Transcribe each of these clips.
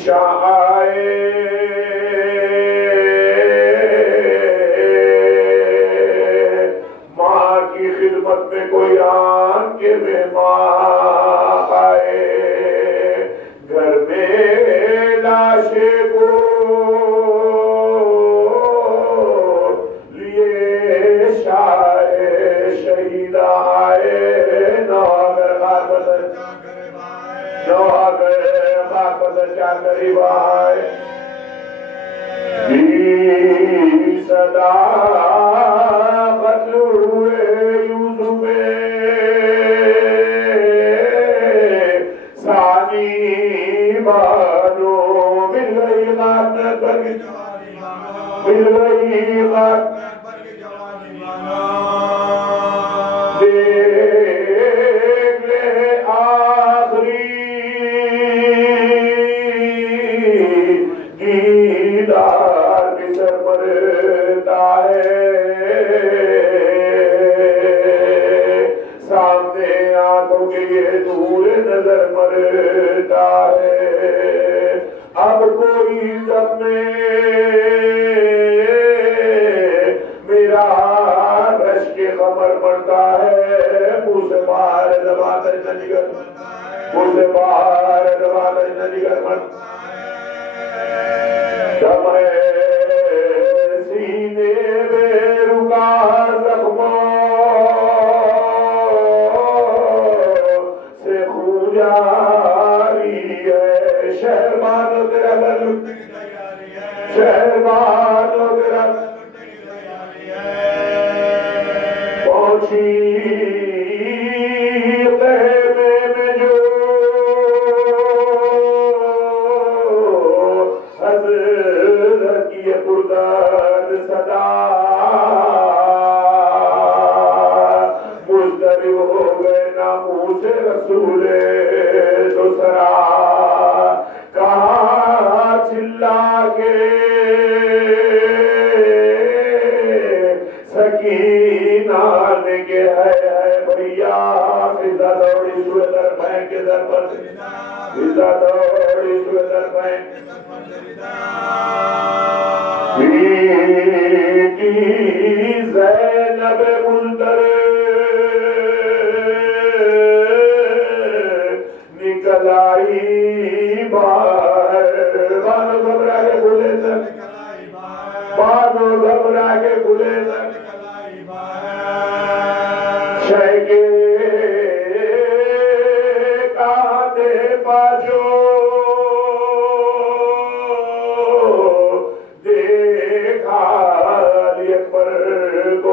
پیشاں آئے ماں کی خدمت میں کوئی آن کے مہمان آئے گھر میں لاشے کو لیے شہید آئے نوگر خاک پسند کیا قریب آئے صدا ہوئے یوسف ثانی بانو مل گئی غات پر کی مل گئی غات پر کی جوانی دیکھ لے آخری دیدار بسر مرتا ہے سامنے آنکھوں کے یہ دور نظر مرتا ہے اب کوئی دم میں میرا رش کے خبر پڑتا ہے منہ سے باہر دبا کر نگر منہ سے باہر دبا کر نگر پڑتا دم ہے سینے میں رکا زخموں سے خون جاری ہے شہر بانو تیرا گھر لٹنے کی تیاری ہے شہر بانو تیرا گھر لٹنے کی تیاری ہے پہنچی خیمے میں جو حضرت کی پرداد صدا مضطرب ہو گئے ناموس رسول دوسرا کہاں چلا کے سکینہ نے کہ ہے بھیا فضا دوڑی سوئے در بھائیں کے در پر فضا دوڑی سوئے در بھائیں کے در پر بیٹی زینب ملتر نکل آئی باہر بانو گھبرا کے بھولے سر بانو گھبرا کے بھولے سر شہ کے کاندھے پاجو دیکھا علی اکبر کو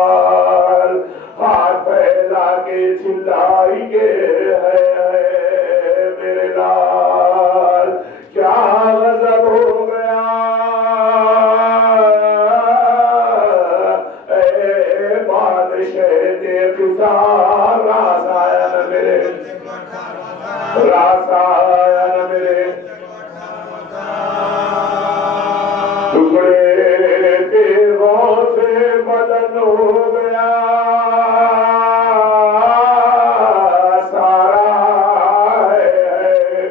نڈال ہاتھ پھیلا کے چلائی کے ہے میرے لال کیا غضب ہو گیا اے بادشاہ نے خسار راس آیا نہ میرے راس آیا نہ میرے ٹکڑے تیغوں سے بدن ہو گیا سارا ہے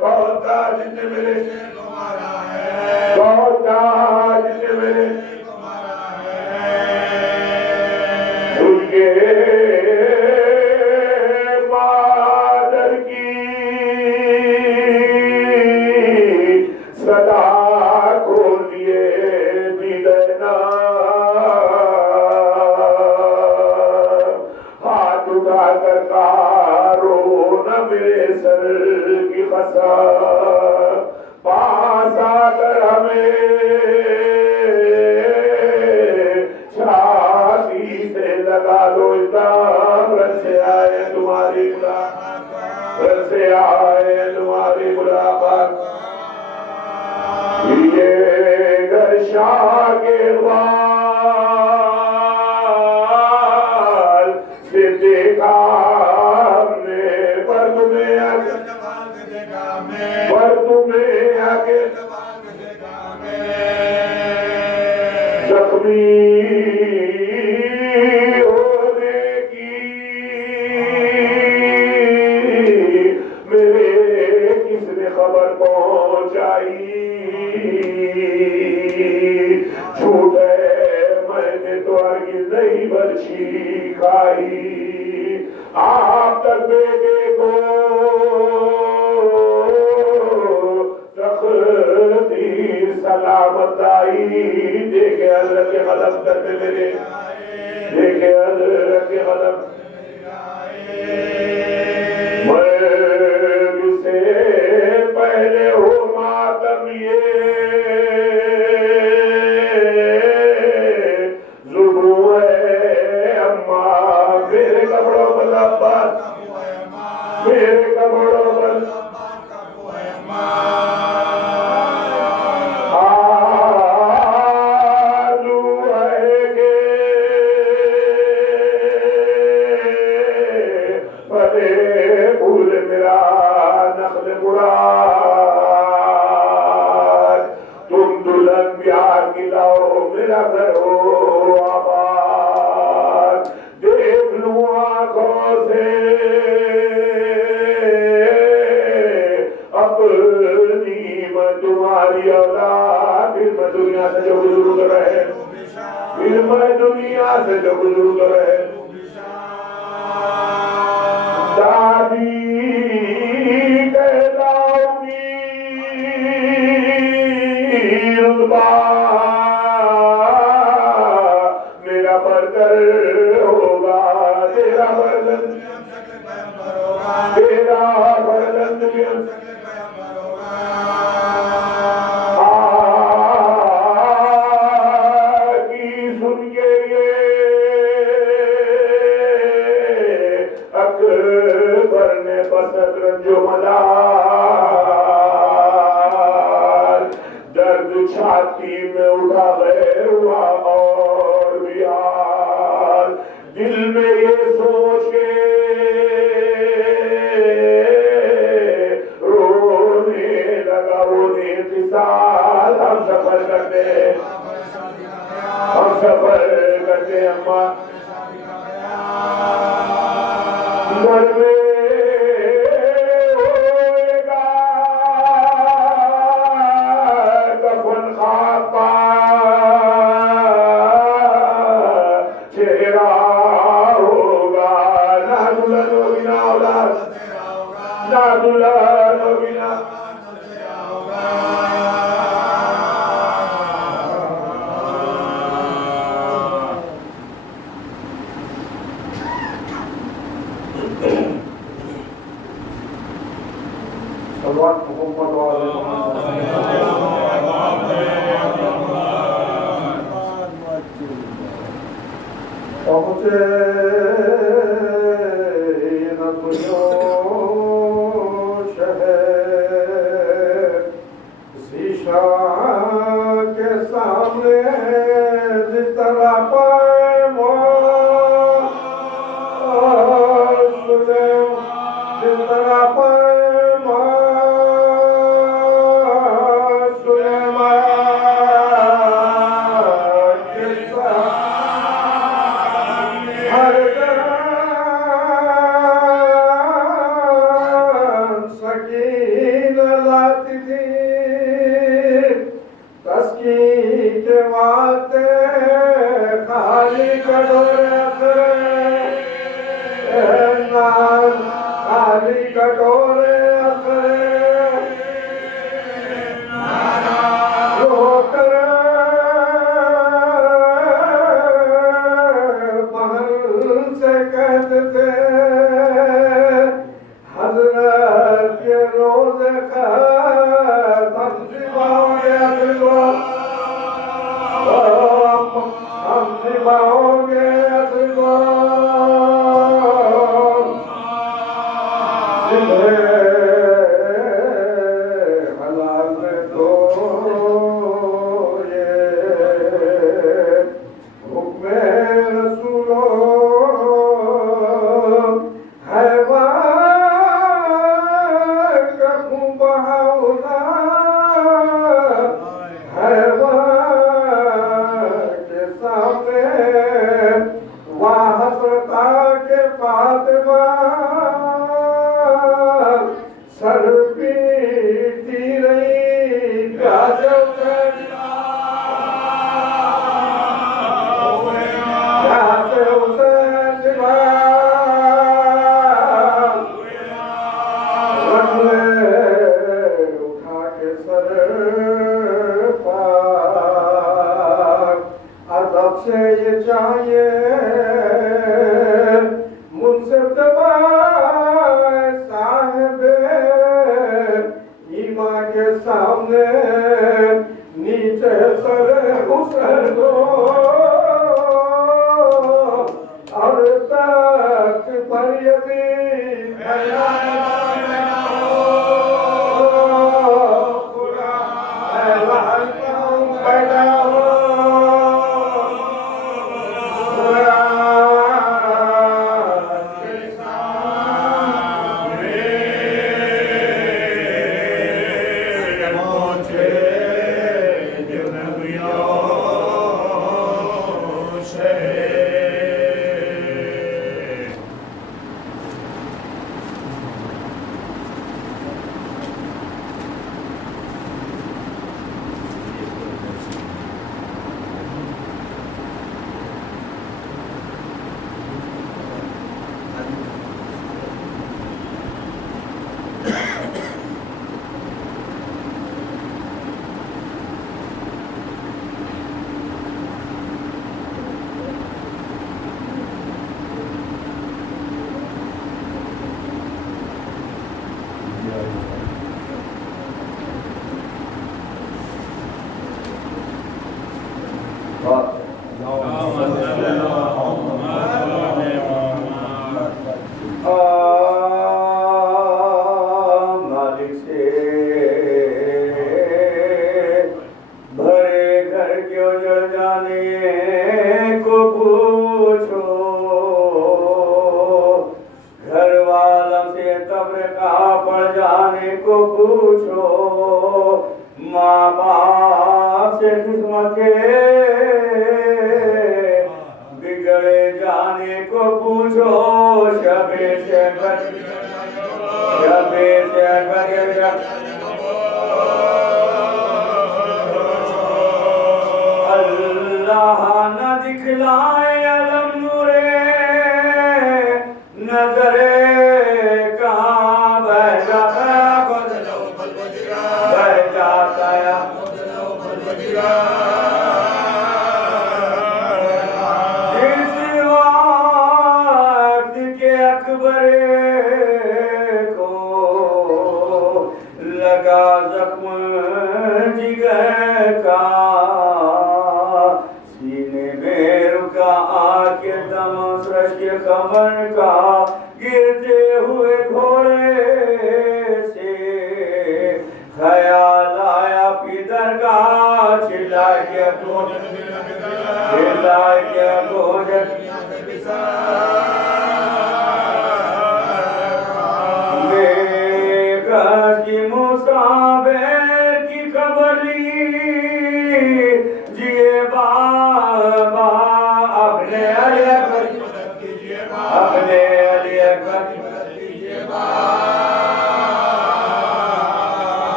کون تھا جن نے میرے کون تھا جن نے میرے ان کے مادر کی صدا کو دیے دیدنا ہاتھ اٹھا کر کارو نہ میرے سر کی خسا پاس آ کر ہمیں چھاتی سے لگا دو الزام رن سے آئے تمہاری ملاقات رن سے آئے تمہاری ملاقات یہ گر شاہ کے وال سے دیکھا ہم نے پر تمہیں آگے پر تمہیں آگے زخمی ہونے کی میرے چھوٹے میں نے تو ہرگز نہیں برچھی کھائی آپ تک بیٹے کو تقدیر سلامت آئی دیکھے حضرت کے قدم کرتے میرے دیکھے حضرت کے قدم مرگ سے پہلے ہو ماتم یہ ظلم ہے اماں میرے کپڑوں پر لباس میرے کپڑوں پر دنیا سے جو بزرگ رہے دادی کہلاؤں گی رتبہ میرا برتر ہوگا تیرا بردن بھی چھاتی میں اٹھا غیر ہوا اور بیار دل میں یہ سوچ کے رونے لگا وہ انتصال ہم سفر کرتے اماں مرنے یہ چاہیے منصف صاحب ایمان کے سامنے نیچے سر حسن اور تک پر یقین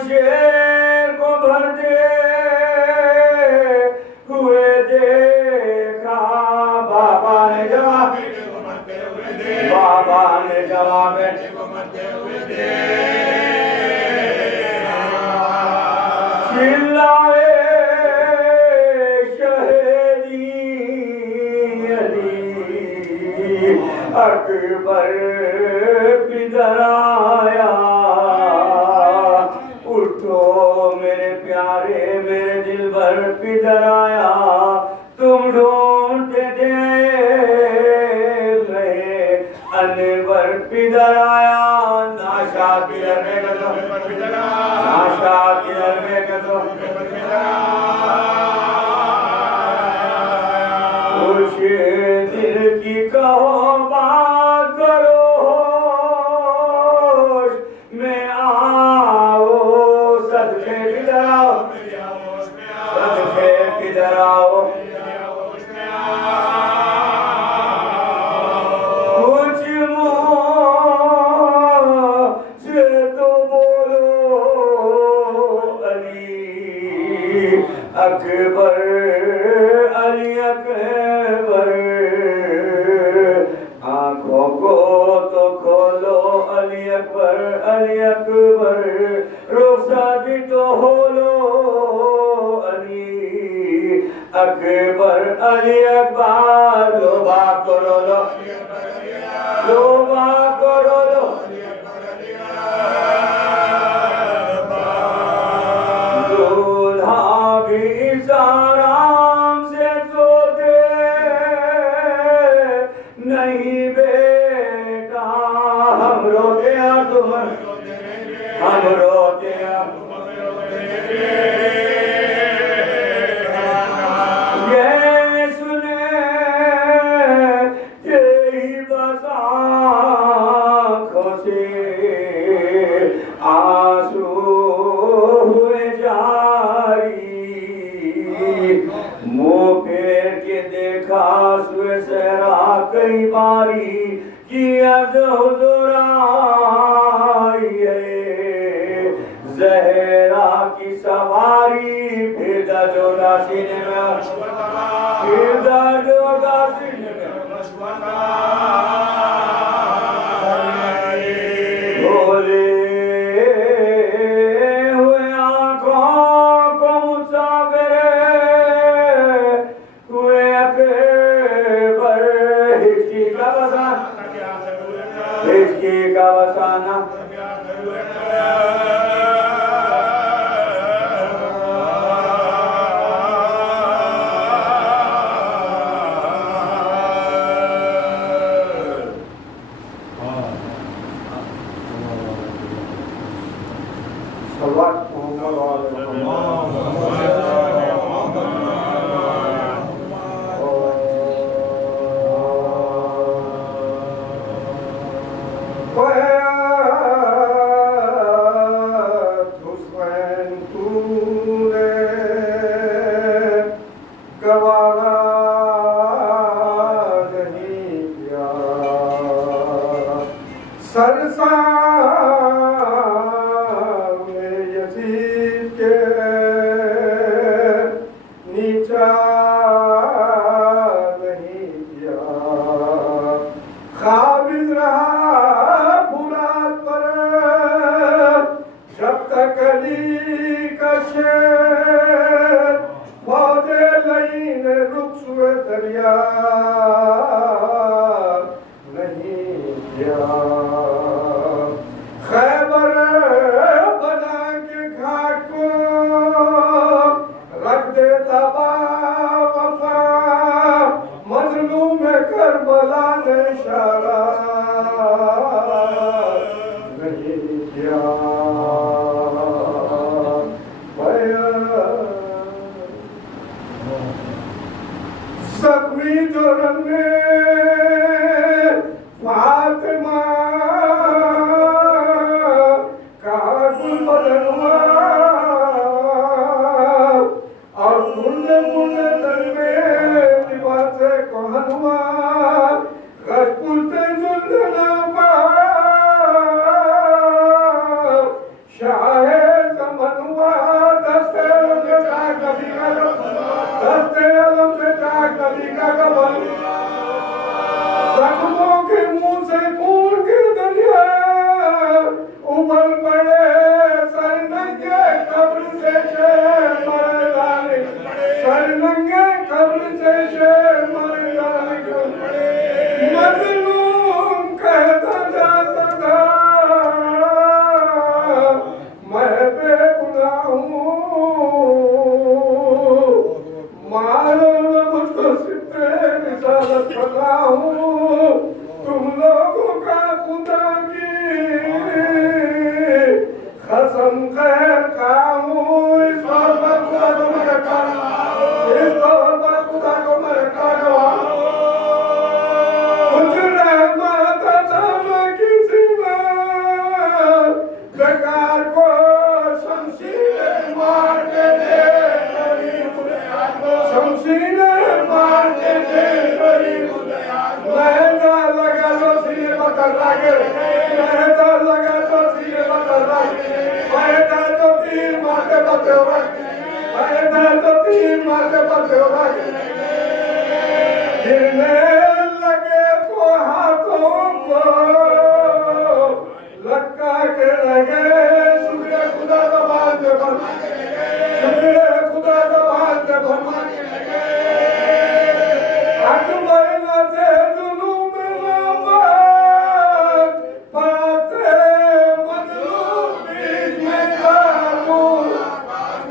شیر کو بھر دے ہوئے دے اکبر کدھر آیا اٹھو میرے پیارے میرے دل بھر کدھر آیا تم ڈھونڈتے تھے میں انور کدھر آیا ناشا کدھر میں گزو ناشا کدھر میں گزو کچھ دل کی کہو بات کرو ہوش میں آؤ صدقے کدھر آؤ صدقے کدھر آؤ کچھ مجھ سے تو بولو علی اکبر علی اکبر آنکھوں کو تو کھولو علی اکبر رخصتی تو ہو لو علی اکبر لوبا کرو لو لوبا کرو لو دولہا بھی اس آرام سے سوتے نہیں بیٹا ہم روتے ہیں تم ہم روتے ہیں یہ سنے یہی بس آنکھوں سے آنسو ہوئے جاری منہ پھیر کے دیکھا سوئے سہرا کئی باری کی از حضور آئی ہے زہرا کی سواری پھر جوڑا سینے میں پھر جوڑا سینے میں بھولے ہوئے آنکھوں کو مسافر ہوئے اکبر ہچکی کا وسانہ خیر کا ہوں اس طور پر خدا کو میں رکھا اس طور پر خدا کو میں رکھا کچھ رحمت تم کسی میں بیکار کو شمشیر مار کے دے شمشیر مار کے دے مہنگا لگا تو سینے پتر لگے مہنگا لگا تو سینے پتر لگے مہنگا تو تیر مارتے پتے ہو رکھے مہنگا تو تیر مارتے پتے ہو رکھے گرنے لگے تو ہاتھوں کو لکا کے لگے شکر خدا دبان دے فرما کے لگے شکر خدا دبان دے فرما کے لگے اکبر نہ تھے ظلم نبات پاتے مظلوم بیچ میں داغون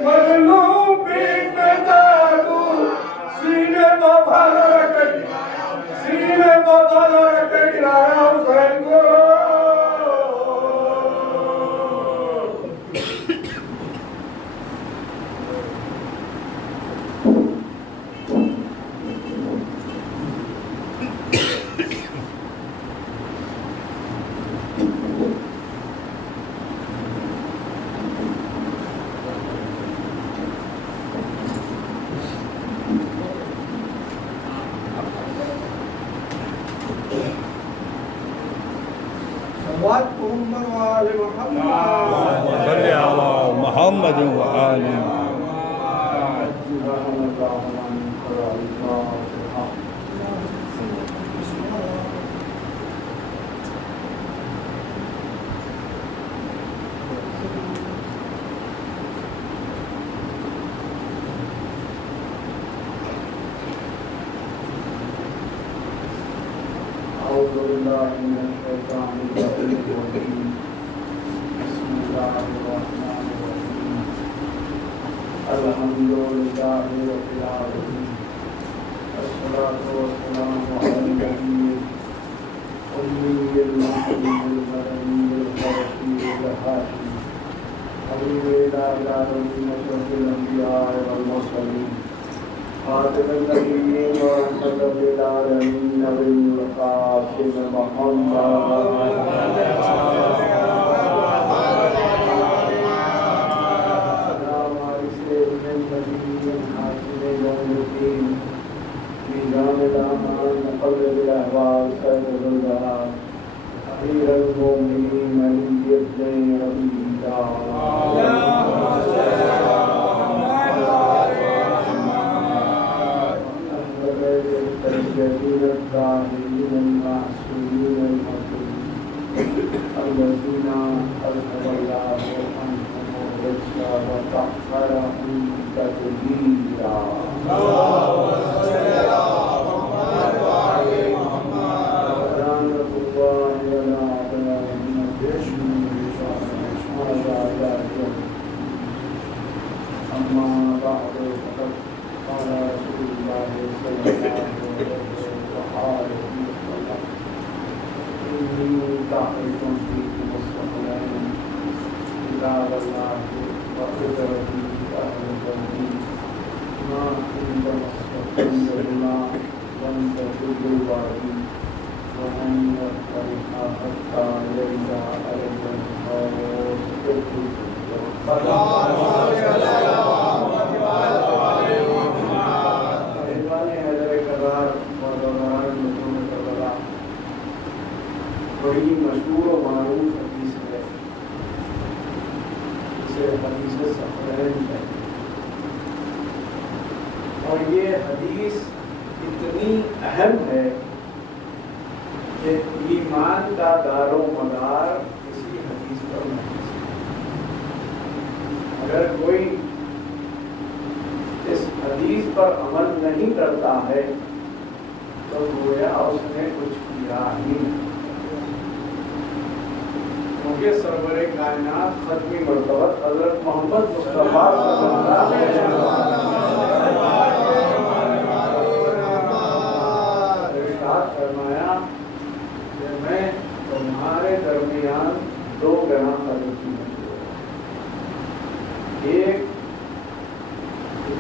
مظلوم بیچ میں داغون سینے بابالا رکھے سینے بابالا رکھے گرایا حسین کو صلی علی محمد و آل أعوذ بالله من الشيطان الرجيم بسم الله الرحمن الرحيم الحمد لله رب العالمين والصلاة والسلام على النبي الأمي المحمد المدني الحبشي الهاشمي حبيب إله العالمين أشرف الأنبياء والمرسلين خاتم النبيين ورحمة للعالمين نبي القاسم محمد سلام عليك من نبي حاكم يوم الدين ميزان الأعمال مقلد الأحوال سيد الجلال أمير المؤمنين علي بن أبي الجليل الطاهرين المعصومين المطلوبين الذين أذهب الله عنهم الرجس وطهرهم تطهيرا اللهم صل على محمد وعلى محمد ورحمة الله وبركاته من الجسم أما بعد فقد قال رسول الله صلى الله عليه وسلم إني تحرك فيكم الصخرين كتاب الله وقدرتي أهل الدين ما عند مستقيم الله لن تضلوا بعدي ومن يتبع حتى يرجع عليه الخوف بڑی مشہور و معروف حدیث ہے اسے حدیث صخرین ہے اور یہ حدیث اتنی اہم ہے کہ ایمان کا دار و مدار اسی حدیث پر نہیں ہے۔ اگر کوئی اس حدیث پر عمل نہیں کرتا ہے تو گویا اس نے کچھ کیا ہی نہیں، کیونکہ سرور کائنات ختمی مرتبہ حضرت محمد مصطفیٰ صلی اللہ علیہ وسلم ارشاد فرمایا کہ میں تمہارے درمیان دو گناہ خرچی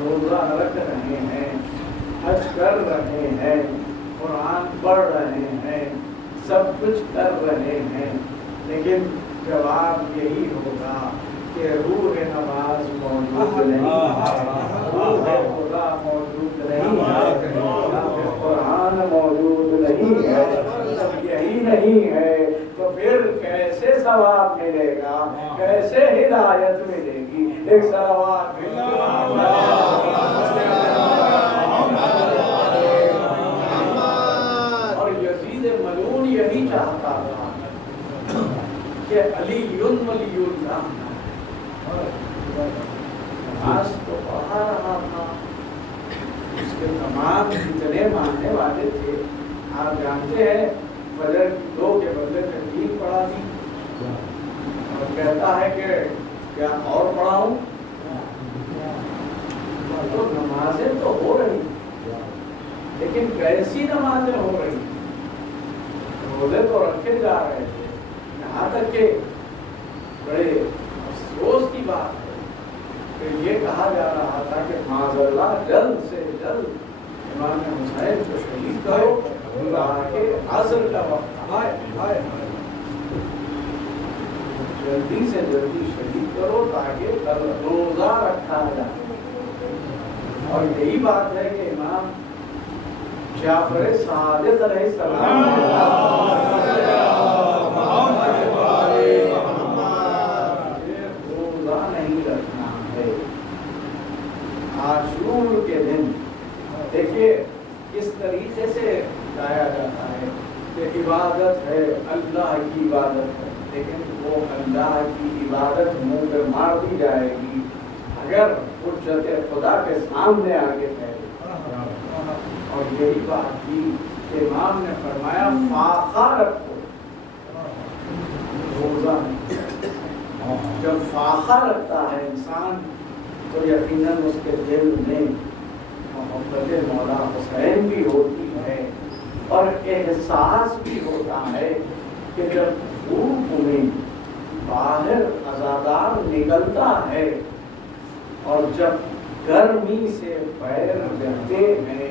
روزہ رکھ رہے ہیں، حج کر رہے ہیں، قرآن پڑھ رہے ہیں، سب کچھ کر رہے ہیں، لیکن جواب یہی ہوگا کہ روح نماز موجود نہیں ہے، روح خدا موجود نہیں ہے، قرآن موجود نہیں ہے، جب یہی نہیں ہے تو پھر کیسے ثواب ملے گا، کیسے ہدایت ملے گی؟ ایک صلوات اور یزید ملعون یہی چاہتا تھا کہ علی ولی اللہ نماز تو پڑھا رہا تھا، اس کے تمام جتنے ماننے والے تھے، آپ جانتے ہیں فجر کی 2 کے بدلے میں 3 پڑھا دی، اور کہتا ہے کہ کیا اور پڑھاؤں؟ تو نمازیں تو ہو رہی، لیکن کیسی نمازیں ہو رہی؟ روزے تو رکھے جا رہے تھے، یہاں تک کہ بڑے افسوس کی بات ہے کہ یہ کہا جا رہا تھا کہ معذاللہ جلد سے جلد امام حسین کو شہید کرو تاکہ عصر کا وقت آئے، جلدی سے جلدی شہید کرو تاکہ کل روزہ رکھا جائے۔ اور یہی بات ہے کہ امام جعفر صادق علیہ السلام روزہ نہیں رکھنا ہے عاشور کے دن۔ دیکھیے کس طریقے سے لایا جاتا ہے کہ عبادت ہے، اللہ کی عبادت ہے، لیکن وہ اللہ کی عبادت منہ پہ مار دی جائے گی اگر حجت خدا کے سامنے آگے پہلے۔ اور یہی بات کی کہ امام نے فرمایا فاقہ رکھو، روزہ نہیں۔ جب فاقہ رکھتا ہے انسان تو یقیناً اس کے دل میں محبت مولا حسین بھی ہوتی ہے، اور احساس بھی ہوتا ہے کہ جب دھوپ میں باہر عزادار نکلتا ہے اور جب گرمی سے پیر جلتے ہیں،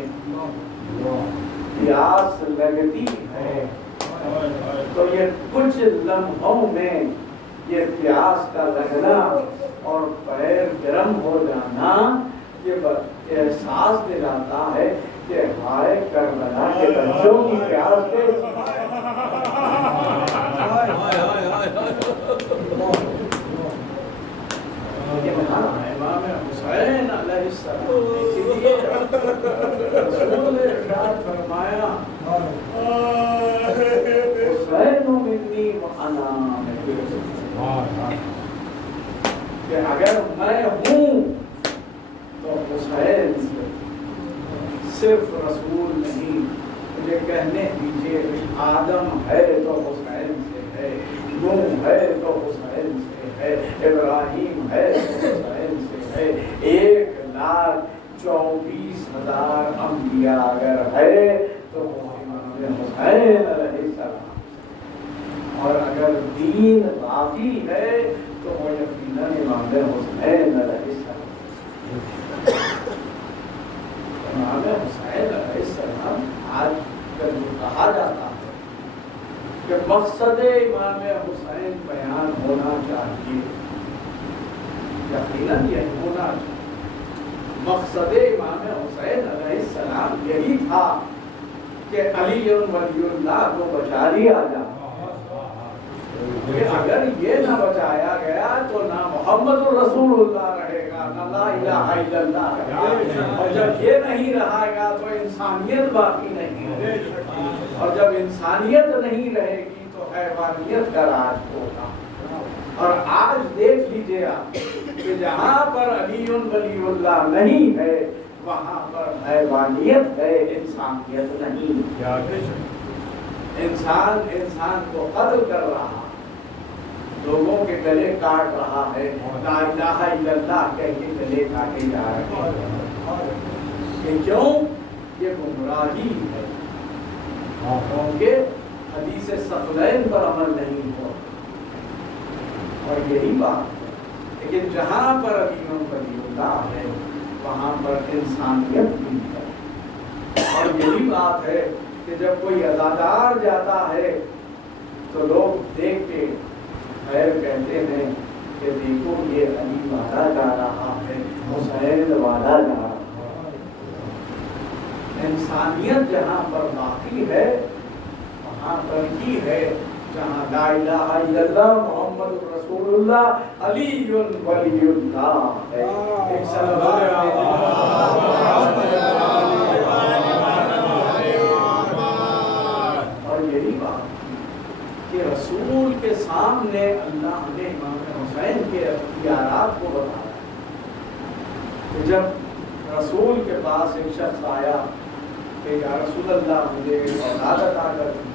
پیاس لگتی ہے، تو یہ کچھ لمحوں میں یہ پیاس کا لگنا اور پیر گرم ہو جانا یہ احساس دلاتا ہے کہ ہائے کربلا کے بچوں کی پیاس پہ امام حسین علیہ السلام اسی لیے رسول نے ارشاد فرمایا حسین منی وانا کہ اگر میں ہوں تو حسین صرف رسول نہیں، مجھے کہنے دیجیے آدم ہے تو حسین سے ہے، نوح ہے تو حسین سے ہے، ابراہیم ہے تو حسین سے ہے، 1,24,000 انبیاء اگر ہے تو امام حسین علیہ السلام، اور اگر دین باقی ہے تو وہ یقیناً امام حسین علیہ السلام۔ امام حسین علیہ السلام آج کل کہا جاتا ہے کہ مقصد امام حسین بیان ہونا چاہیے، یقیناً یہ ہونا چاہیے۔ مقصد امام حسین علیہ السلام یہی تھا کہ علی ولی اللہ کو بچا لیا جائے، اگر یہ نہ بچایا گیا تو نہ محمد الرسول اللہ رہے گا، نہ لا الہ الا اللہ رہے گا، اور جب یہ نہیں رہے گا تو انسانیت باقی نہیں رہے گی، اور جب انسانیت نہیں رہے گی تو حیوانیت کا راج ہوگا۔ اور آج دیکھ لیجیے آپ کہ جہاں پر علی ولی اللہ نہیں ہے وہاں پر حیوانیت ہے، انسانیت نہیں۔ انسان کو قتل کر رہا، لوگوں کے گلے کاٹ رہا ہے، لا الہ الا اللہ کہہ کے گلے کاٹے جا رہے ہیں۔ کہ کیوں؟ یہ گمراہی ہے، کیونکہ حدیث ثقلین پر عمل نہیں ہوا، اور یہی بات ہے۔ لیکن جہاں پر علی ولی اللہ ہے وہاں پر انسانیت بھی ہے۔ اور یہی بات ہے کہ جب کوئی ادادار جاتا ہے تو لوگ دیکھ کے خیر کہتے ہیں کہ دیکھو یہ علی والا جا رہا ہے، حسین والا جا رہا ہے۔ انسانیت جہاں پر باقی ہے وہاں پر ہی ہے جہاں لا الہ الا اللہ محمد رسول اللہ علی ولی اللہ ہے۔ ایک صلوات اور یہی بات کہ رسول کے سامنے اللہ نے امام حسین کے اختیارات کو بتایا کہ جب رسول کے پاس ایک شخص آیا کہ یا رسول اللہ مجھے اولاد عطا کر دی،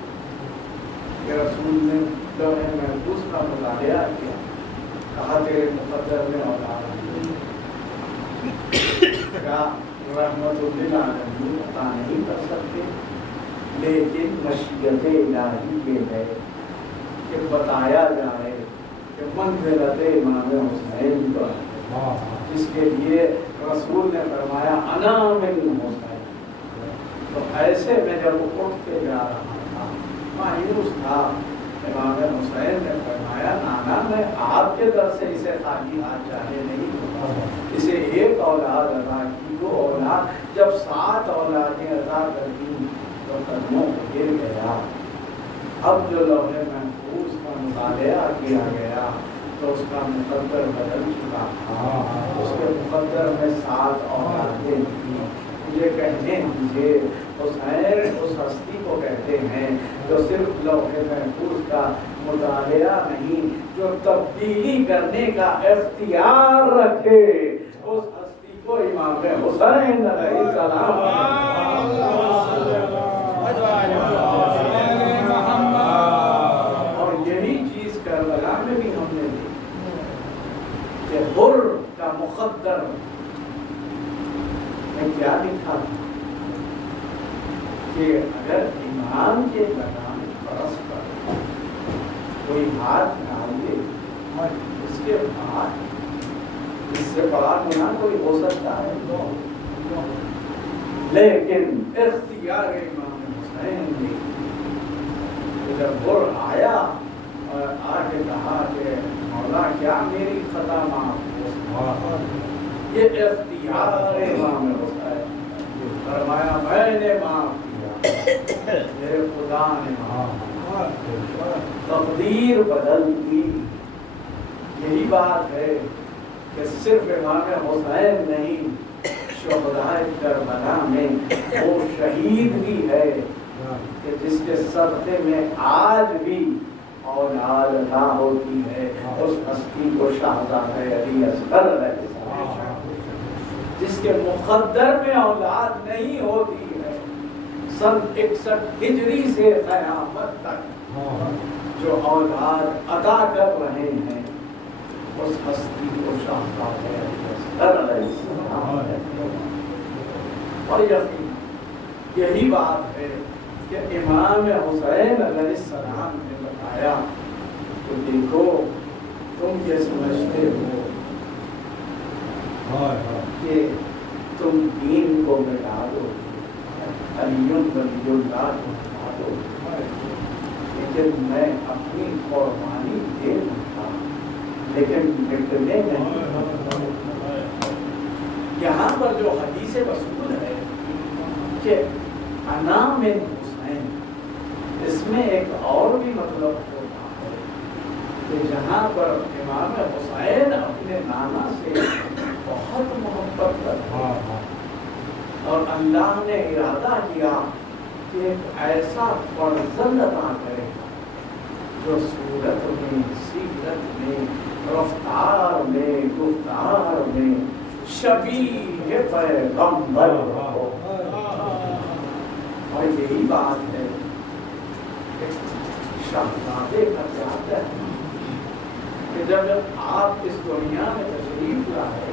کہ رسول نے لوح محفوظ کا مطالعہ کیا، کہا تیرے مقدر میں اولاد کیا رحمت للعالمین عطا نہیں کر سکتے، لیکن مشیت الہی یہ ہے کہ بتایا جائے کہ منزلت امام حسین پر ہے، جس کے لیے رسول نے فرمایا انا من حسین۔ تو ایسے میں جب اٹھ کے جا رہا تھا مایوس تھا، امام حسین نے فرمایا نانا میں آپ کے در سے اسے خالی ہاتھ جانے نہیں دوں، اسے ایک اولاد عطا کی، وہ اولاد جب 7 اولادیں عطا کر دی تو قدموں کو گر گیا۔ اب جو لوح محفوظ کا مطالعہ کیا گیا تو اس کا مقدر بدل چکا تھا، اس کے مقدر میں 7 اولادیں تھیں۔ مجھے کہنے دیجیے حسین اس ہستی کو کہتے ہیں جو صرف لوح محفوظ کا مطالعہ نہیں، جو تبدیلی کرنے کا اختیار رکھے، اس ہستی کو امام حسین علیہ السلام۔ اور یہی چیز کربلا میں بھی ہم نے دیکھی کہ حر کا مقدر میں کیا لکھا تھا کہ اگر امام کے قدم فرض پر کوئی ہاتھ ڈالے اس کے بعد اس سے بڑا گناہ کوئی ہو سکتا ہے؟ لیکن اختیار امام حسین نے جب حر آیا اور آ کے کہا کہ مولا کیا میری خطا معاف ہو، یہ اختیار امام حسین، فرمایا میں نے معاف کیا، میرے خدا نے معاف کیا، تقدیر بدل دی۔ یہی بات ہے کہ صرف امام حسین نہیں، شہدائے کربلا میں وہ شہید بھی ہے کہ جس کے صدقے میں آج بھی اولاد عطا ہوتی ہے، اس ہستی کو شہزادہ علی اصغر علیہ السلام، جس کے مقدر میں اولاد نہیں ہوتی ہے، سن 61 ہجری سے قیامت تک جو اولاد عطا کر رہے ہیں اس ہستی کو شہزادہ علی اصغر علیہ السلام ہے۔ اور یہی بات ہے کہ امام حسین علیہ السلام نے بتایا کہ دیکھو تم یہ سمجھتے ہو کہ تم دین کو مٹا دو، علی ولی اللہ کو مٹا دو، لیکن میں اپنی قربانی دے دوں، لیکن مٹنے نہیں۔ یہاں پر جو حدیث رسول ہے کہ انا من حسین، اس میں ایک اور بھی مطلب ہوتا ہے کہ جہاں پر امام حسین اپنے نانا سے بہت محبت کرتے ہیں اور اللہ نے ارادہ کیا کہ ایک ایسا فرزند عطا کرے گا جو صورت میں، سیرت میں، رفتار میں، گفتار میں شبیہ پیغمبر ہو۔ اور یہی بات ہے کہ شہزادے کا چاہتا ہے کہ جب آپ اس دنیا میں تشریف لائے،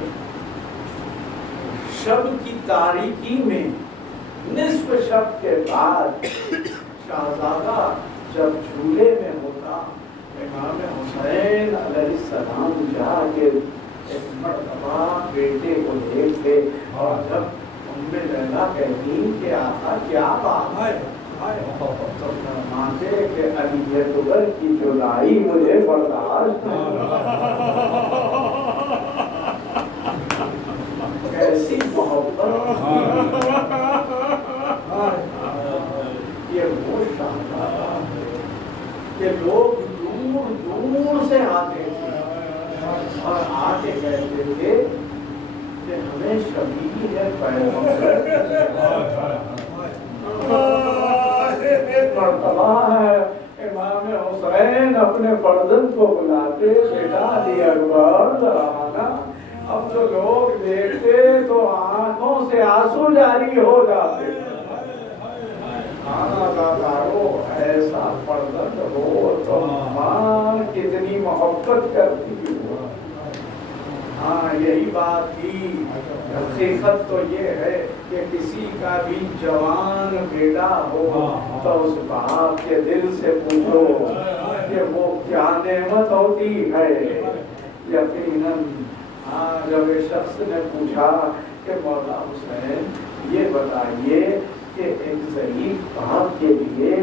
شب کی تاریکی میں نصف شب کے بعد شہزادہ جب جھولے میں ہوتا، امام حسین علیہ السلام جا کے ایک مرتبہ بیٹے کو دیکھتے کہتی کہ آقا کیا بات ہے؟ تو فرماتے کہ علی اکبر کی جدائی مجھے برداشت نہیں۔ کیسی محبت، یہ وہ شاہکار ہے کہ لوگ دور دور سے آتے تھے اور آ کے کہتے تھے کہ ہمیں شبیہ ہے پیغمبر، مرتبہ ہے امام حسین اپنے فرزند کو بلاتے، بیٹا علی اکبر ذرا آنا۔ اب تو لوگ دیکھتے تو آنکھوں سے آنسو جاری ہو جاتے۔ دادارو ایسا فرزند ہو تو ماں کتنی محبت کرتی ہو۔ ہاں یہی بات تھی۔ حقیقت تو یہ ہے کہ کسی کا بھی جوان بیٹا ہو تو اس باپ کے دل سے پوچھو کہ وہ کیا نعمت ہوتی ہے۔ یقیناً جب ایک شخص نے پوچھا کہ مولا حسین یہ بتائیے کہ ایک ضعیف باپ کے لیے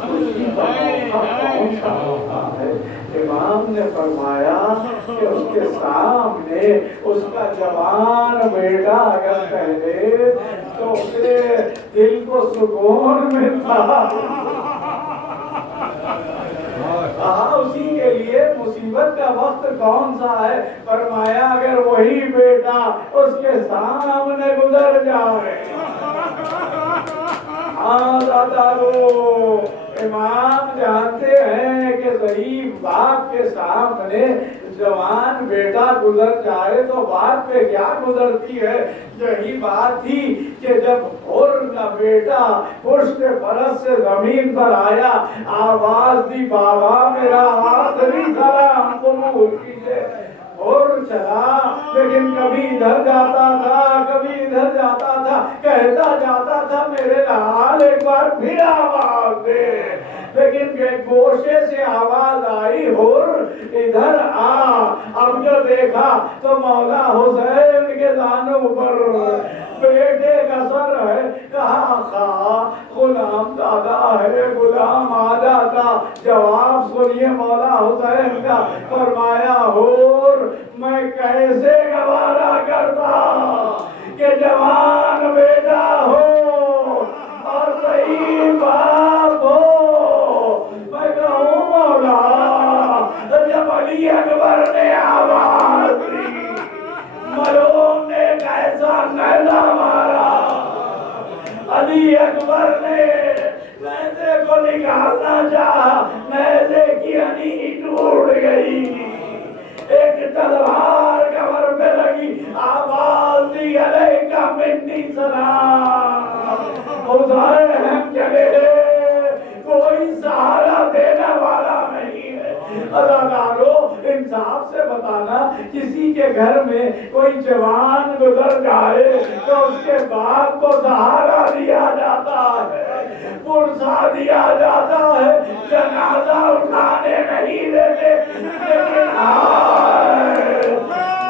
خوشی کا موقع کون سا ہوتا ہے؟ امام نے فرمایا کہ اس کے سامنے اس کا جوان بیٹا اگر کہے تو اسے دل کو سکون ملتا۔ اسی کے لیے مصیبت کا وقت کون سا ہے؟ فرمایا اگر وہی بیٹا اس کے سامنے گزر جائے۔ امام جانتے ہیں کہ ضعیف باپ کے سامنے جوان بیٹا گزر جائے تو باپ پہ کیا گزرتی ہے۔ یہی بات تھی کہ جب حر کا بیٹا پشت فرس سے زمین پر آیا، آواز دی بابا میرا آخری سلام قبول کیجئے۔ اور چلا لیکن کبھی ادھر جاتا تھا کبھی ادھر جاتا تھا، کہتا جاتا تھا میرے لال ایک بار پھر آواز دے، لیکن گوشے سے آواز آئی ہور ادھر آ۔ اب جو دیکھا تو مولا حسین کے زانوں پر بیٹے کا سر ہے، کہا خواہ غلام دادا ہے غلام آ جاتا۔ جواب سنیے مولا حسین کا، فرمایا ہور میں کیسے گوارا کرتا کہ جوان بیٹا ہو اور صحیح باپ ہو۔ میں کہوں مولا جب علی اکبر نے آواز دی، ملوم نے کیسا نیزہ مارا، علی اکبر نے نیزے کو نکالنا چاہا، نیزے کی ہنی ٹوٹ گئی، ایک تلوار کمر پہ لگی، آواز دی علیکہ منی سلام۔ حسین چلے کوئی سہارا دینے والا نہیں ہے۔ اداکارو انصاف سے بتانا، کسی کے گھر میں کوئی جوان گزر جائے تو اس کے باپ کو سہارا دیا جاتا ہے، پرسا دیا جاتا ہے، جنازہ اٹھانے نہیں دیتے، لیکن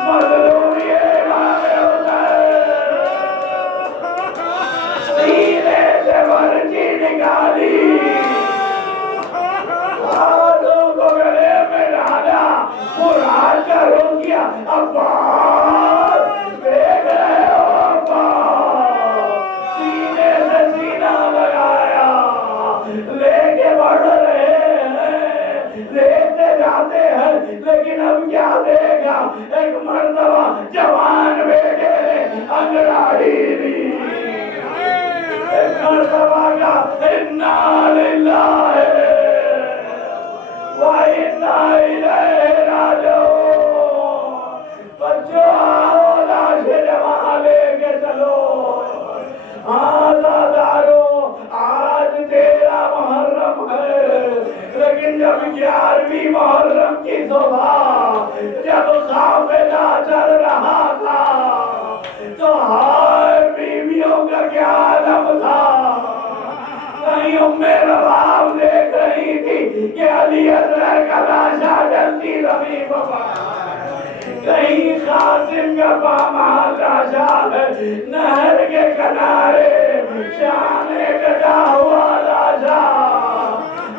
مظلوم یہ مانے ہوتا ہے، سینے سے ورچی نکالی، ہاتھوں کو گلے میں ڈالا، قرآن کا رو کیا، عباس دیکھ رہے ہو عباس، سینے سے سینہ لگایا، لے کے بڑھ رہے ہیں، لیتے جاتے ہیں، لیکن اب کیا دیکھا، ایک مرتبہ جوان بیٹے نے انگڑائی دی، ایک مرتبہ کا اِنَّا لِلَّهِ وَإِنَّا إِلَيْهِ رَاجِعُونَ۔ بچوں آؤ لاش جوان لے کے چلو۔ ہاں دادارو آج 13 محرم ہے، لیکن جب 11ویں محرم کی صبح جب قافلہ چل رہا تھا تو ہائے بیویوں کا کیا عالم تھا۔ کہیں ام رباب دیکھ رہی تھی کہ علی اصغر کا لاشا جلتی زمین پر، کہیں قاسم کا پامال راجا ہے نہر کے کنارے شام کٹا ہوا راجا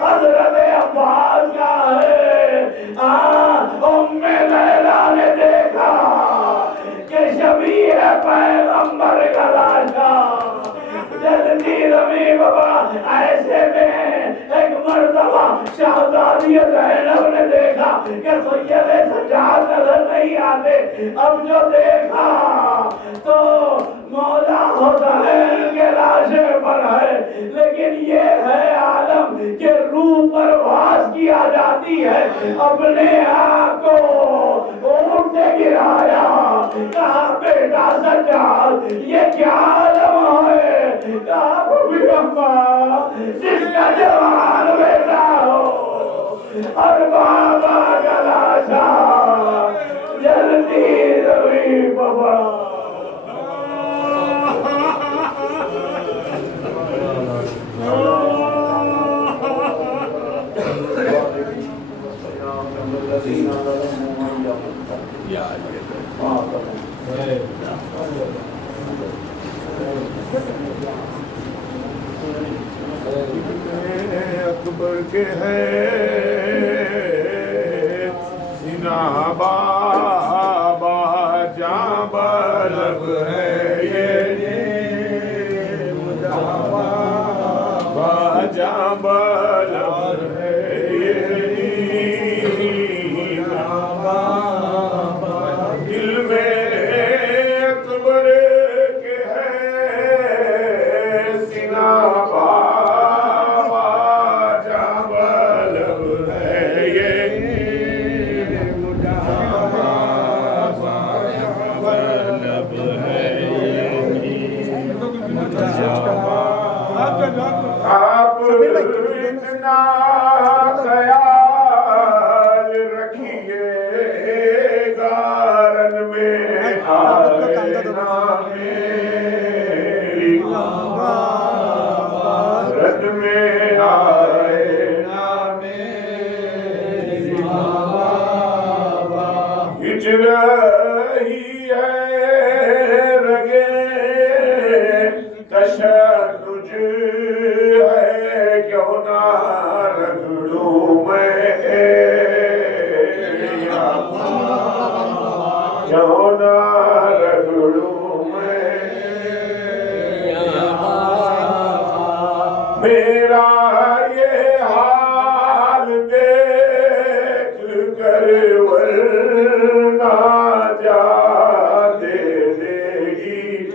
حضرت عباس کا ہے ام لیلا نے دیکھا کہ شبیہ پیغمبر کا راجا جلدی رمی بابا ایسے میں ایک مرتبہ شہزادی زینب نے دیکھا کہ سید سجاد نظر نہیں آتے اب جو دیکھا تو مولا حسین کے لاشے پر ہے لیکن یہ ہے عالم کہ روح پرواز کیا جاتی ہے اپنے آپ کو اونٹ سے گرایا کہا بیٹا سجاد یہ کیا عالم ہے کہا بھی اماں جس کا جوان بیٹا ہو اور بابا کا لاشا جلدی روی بابا اکبر کے ہے سینہ بابا جاں بلب ہے یہ بابا جاں بلب ہے یہ دل میں اکبر کے ہے سینہ آپ اتنا خیال رکھیے گارن میں آئے نام میری رن میں آئے نام میری ہجر ہی ہے رگے تشدد ہے کیوں نہ رگڑوں میں کیوں نہ رگڑوں میں میرا یہ حال دیکھ کر ورنہ جا دے دے گی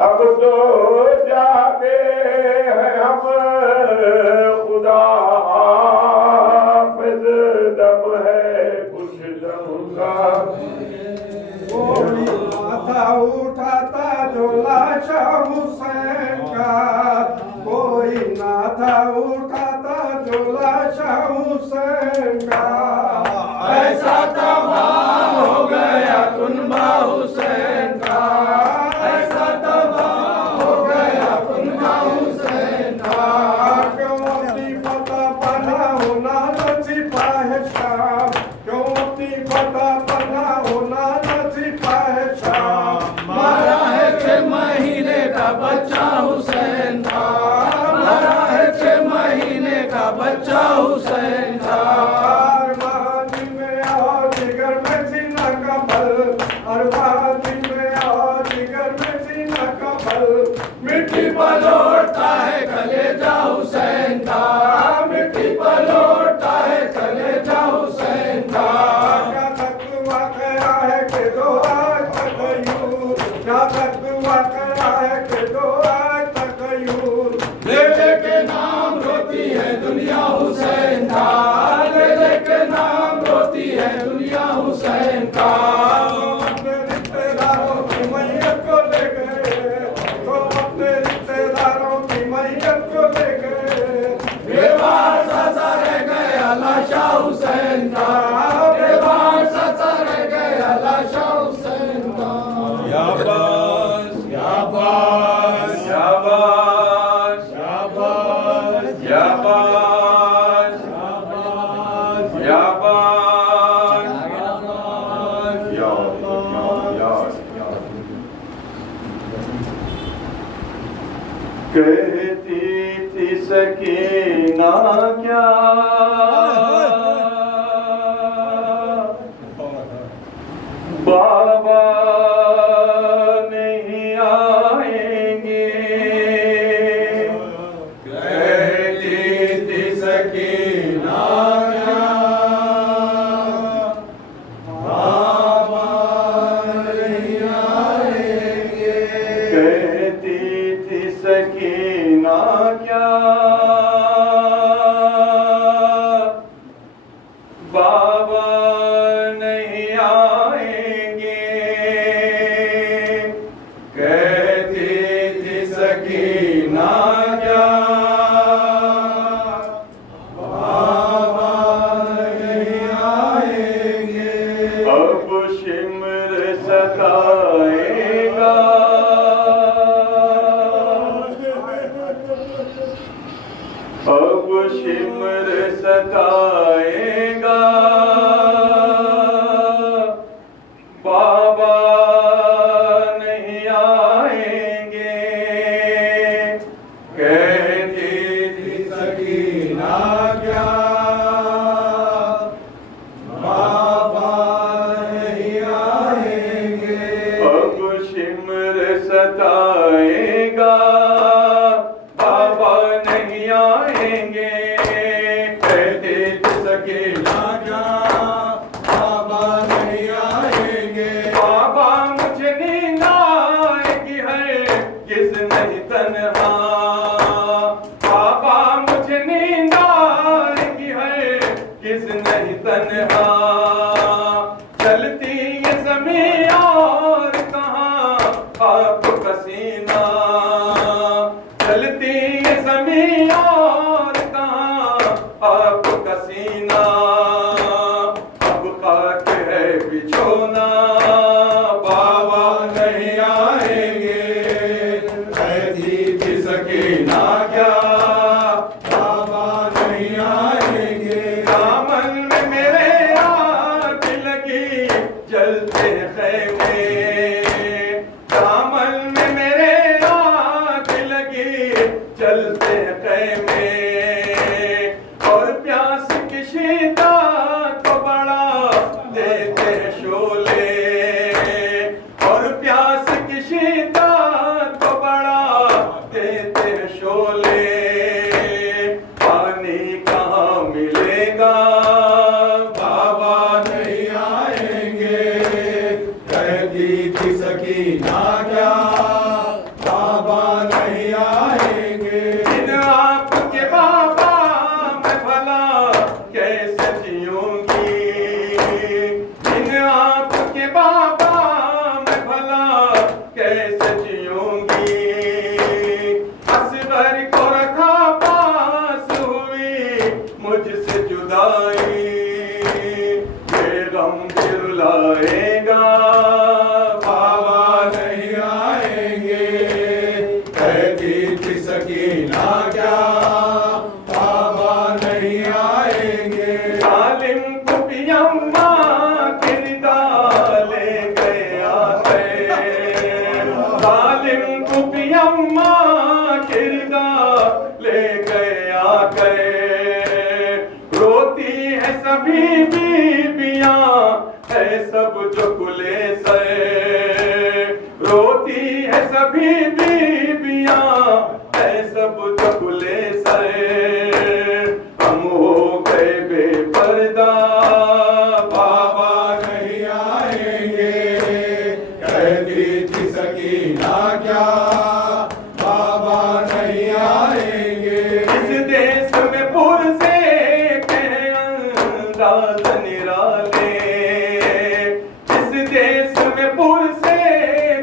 اب تو جاتے ہیں ہم خدا حافظ دم ہے کچھ دم کا کوئی ماتھا اٹھاتا جو لاشا حسین کا کوئی نہ تھا اٹھاتا جو لاشا حسین کا ایسا تباہ ہو گیا کنبہ حسین کا ایسا تباہ ہو گیا کنبہ حسین کا کیوں اپنی فتح پناہ ہونا نصیبہ ہے شام کیوں اپنی فتح پناہ ہونا نصیبہ ہے شام مارا ہے 6 مہینے کا بچہ حسین تھا مارا ہے 6 مہینے کا بچہ حسین تھا ارمانی میں آؤ جگر میں سینہ کا بل ارمانی میں آؤ جگر میں سینہ کا بل مٹی پر لوٹتا ہے کلیجہ حسین کا مٹی پر لوٹتا ہے کلیجہ حسین کا کیا تک واقعہ ہے کہ دو آج تک یوں کیا تک واقعہ ہے کہ دو آج تک یوں بیٹے کے نام روتی ہے دنیا حسین کا بیٹے کے نام روتی ہے دنیا حسین کا اپنے رشتے داروں کی میت کو لے گئے تو اپنے رشتے داروں کی میت کو کہتی تھی سکینہ کیا بابا نہیں آئیں گے، کہتی تھی سکینہ کیا بابا نہیں آئیں گے، کہتی تھی سکینہ کیا بابا نہیں آئیں گے، کہتی تھی سکینہ کیا بابا نہیں آئیں گے، اب شمر ستائے گا، اب شمر ستائے گا، بابا نہیں آئیں گے، کہتی تھی سکینہ کیا بابا نہیں آئیں گے، اب شمر ستائے گا، بابا نہیں آئیں گے، کہتی تھی سکینہ کیا بابا نہیں آئیں گے، بابا مجھے نیند آئے گی ہے کس نہیں تنہا، بابا مجھے نیند آئے گی ہے کس نہیں تنہا، چلتی یہ زمین اور کہاں آپ کا سینہ، چلتی یہ زمین اور کہاں آپ کا سینہ، اب خاک ہے بچھونا، بابا نہیں آئیں گے، کہتی تھی سکینہ کیا بابا نہیں آئیں گے، دامن میں میرے آگ لگی جلتے خیمے، دامن میں میرے آگ لگی جلتے خیمے، اور پیاس کی شدت کو بڑا دیتے شعلے، اور پیاس کی شدت کو بڑا دیتے شعلے، پانی کہاں ملے گا بابا نہیں آئیں گے، کہتی تھی سکینہ کیا بابا نہیں آئیں گے، ان آپ کے بابا میں بھلا کیسے جیوں گی، ان آپ کے بابا میں بھلا کیسے جیوں گی، اصغر کو رکھا پاس ہوئی مجھ سے جدائی، یہ غم بھی رلائے گا بابا نہیں آئیں گے، کہتی تھی سکینہ کیا بابا نہیں آئیں گے، ظالم کو بھی اماں کی ردا لے گئے آتے، ظالم کو بھی اماں کی ردا لے گئے آتے، روتی ہے سبھی بیویاں ہے سب جو کلے سے، روتی ہے سبھی بیویاں ہے سب جو کلے سے، ہم ہو گئے بے پردہ بابا نہیں آئیں گے، کہتی تھی سکینہ کیا بابا نہیں آئیں گے، اس دیس میں پرسے کے انداز نرالے، اس دیس میں پرسے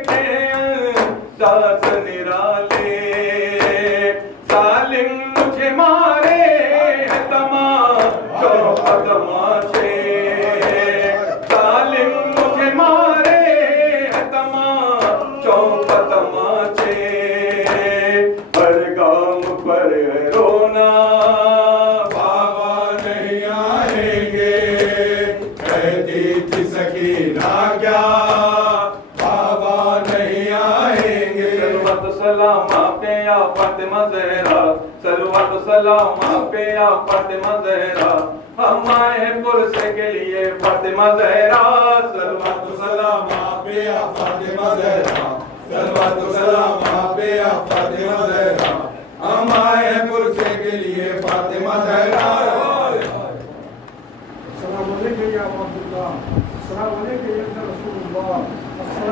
کے انداز نرالے، ظالم مجھے مارے تماشے، ظالم مجھے مارے تماشے، ہر گام پر رونا بابا نہیں آئیں گے، کہتی تھی سکینہ کیا بابا نہیں آئیں گے، سلام آپ پہ یا فاطمہ زہرا صلوات و سلام آپ پہ یا فاطمہ زہرا ہم آئے ہیں پرسے کے لیے فاطمہ زہرا صلوات و سلام آپ پہ یا فاطمہ زہرا صلوات و سلام آپ پہ یا فاطمہ زہرا ہم آئے ہیں پرسے کے لیے فاطمہ زہرا السلام علیکم یا عبداللہ السلام علیکم یا رسول اللہ السلام